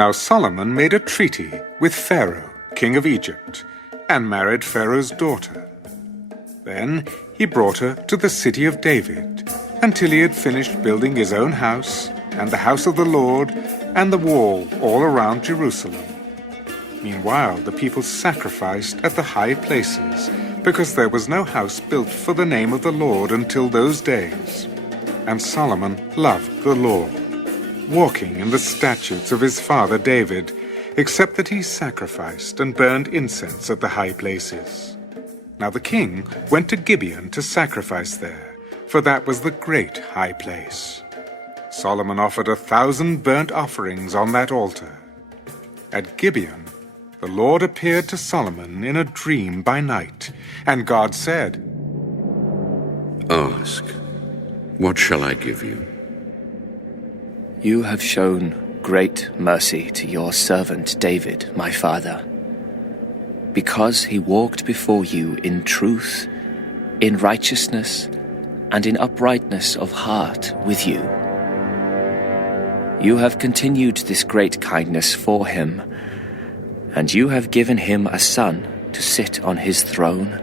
Now Solomon made a treaty with Pharaoh, king of Egypt, and married Pharaoh's daughter. Then he brought her to the city of David, until he had finished building his own house, and the house of the Lord, and the wall all around Jerusalem. Meanwhile, the people sacrificed at the high places, because there was no house built for the name of the Lord until those days. And Solomon loved the Lord, walking in the statutes of his father David, except that he sacrificed and burned incense at the high places. Now the king went to Gibeon to sacrifice there, for that was the great high place. Solomon offered 1,000 burnt offerings on that altar. At Gibeon, the Lord appeared to Solomon in a dream by night, and God said, "Ask, what shall I give you?" You have shown great mercy to your servant David, my father, because he walked before you in truth, in righteousness, and in uprightness of heart with you. You have continued this great kindness for him, and you have given him a son to sit on his throne,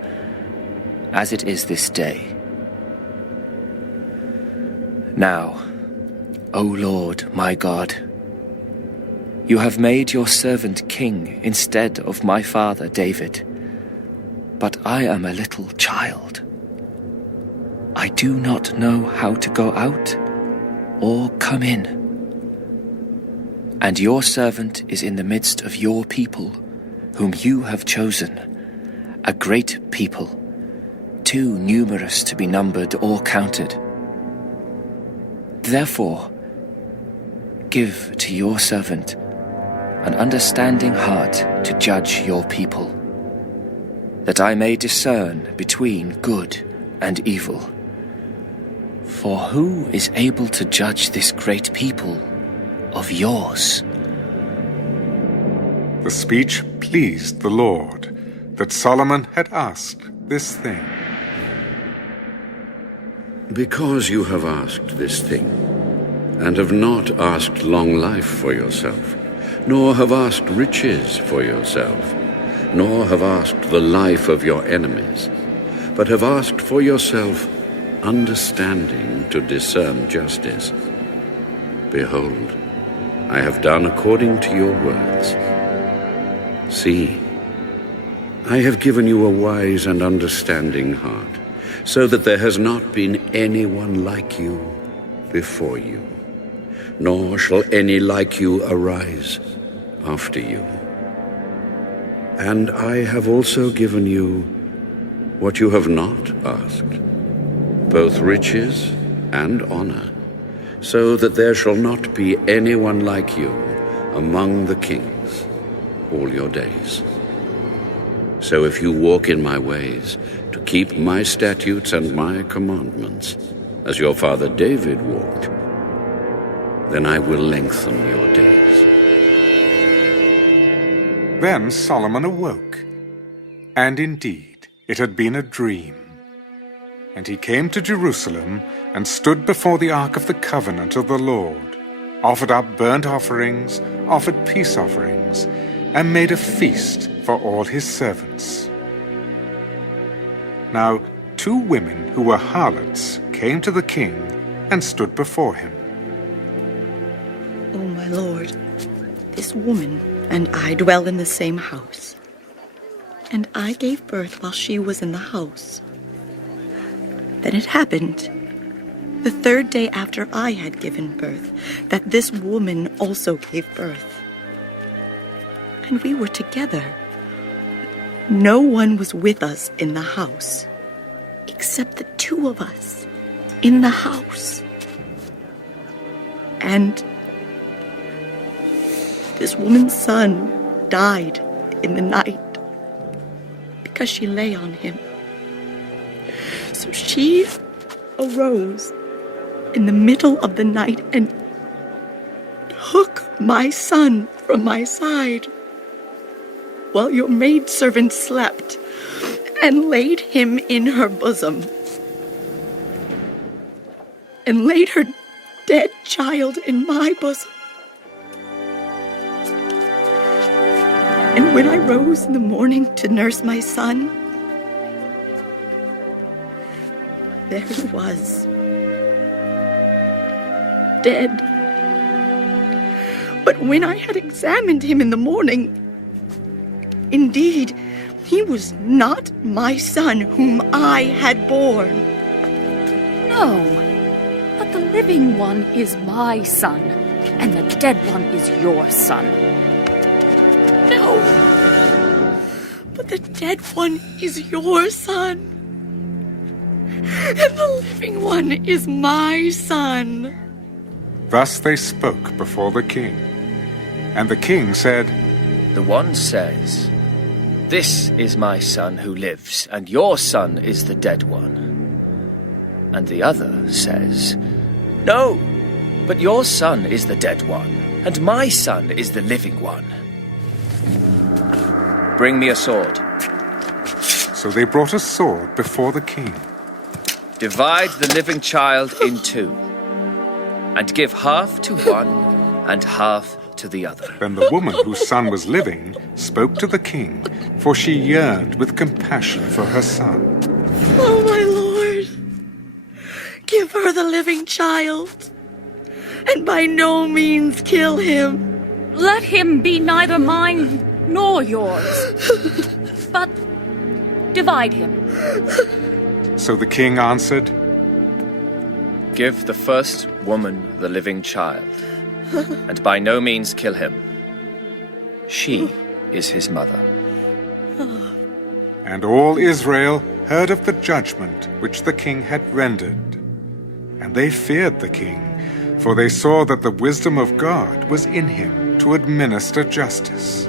as it is this day. Now, O Lord, my God, you have made your servant king instead of my father David, but I am a little child. I do not know how to go out or come in. And your servant is in the midst of your people, whom you have chosen, a great people, too numerous to be numbered or counted. Therefore, give to your servant an understanding heart to judge your people, that I may discern between good and evil. For who is able to judge this great people of yours?" The speech pleased the Lord, that Solomon had asked this thing. Because you have asked this thing, and have not asked long life for yourself, nor have asked riches for yourself, nor have asked the life of your enemies, but have asked for yourself understanding to discern justice. Behold, I have done according to your words. See, I have given you a wise and understanding heart, so that there has not been anyone like you before you, nor shall any like you arise after you. And I have also given you what you have not asked, both riches and honor, so that there shall not be anyone like you among the kings all your days. So if you walk in my ways, to keep my statutes and my commandments, as your father David walked, then I will lengthen your days. Then Solomon awoke, and indeed it had been a dream. And he came to Jerusalem and stood before the ark of the covenant of the Lord, offered up burnt offerings, offered peace offerings, and made a feast for all his servants. Now 2 women who were harlots came to the king and stood before him. "O my lord, this woman and I dwell in the same house, and I gave birth while she was in the house. Then it happened, the 3rd day after I had given birth, that this woman also gave birth. And we were together. No one was with us in the house, except the 2 of us in the house. And this woman's son died in the night because she lay on him. So she arose in the middle of the night and took my son from my side while your maidservant slept, and laid him in her bosom, and laid her dead child in my bosom. And when I rose in the morning to nurse my son, there he was, dead. But when I had examined him in the morning, indeed, he was not my son whom I had borne. No, but the living one is my son, and the dead one is your son. No, but the dead one is your son, and the living one is my son. Thus they spoke before the king. And the king said, The one says, This is my son who lives, and your son is the dead one. And the other says, No, but your son is the dead one, and my son is the living one. Bring me a sword. So they brought a sword before the king. Divide the living child in two, and give half to one and half to the other. Then the woman whose son was living spoke to the king, for she yearned with compassion for her son. Oh, my lord, give her the living child, and by no means kill him. Let him be neither mine nor yours, but divide him. So the king answered, Give the first woman the living child, and by no means kill him. She is his mother. And all Israel heard of the judgment which the king had rendered. And they feared the king, for they saw that the wisdom of God was in him to administer justice.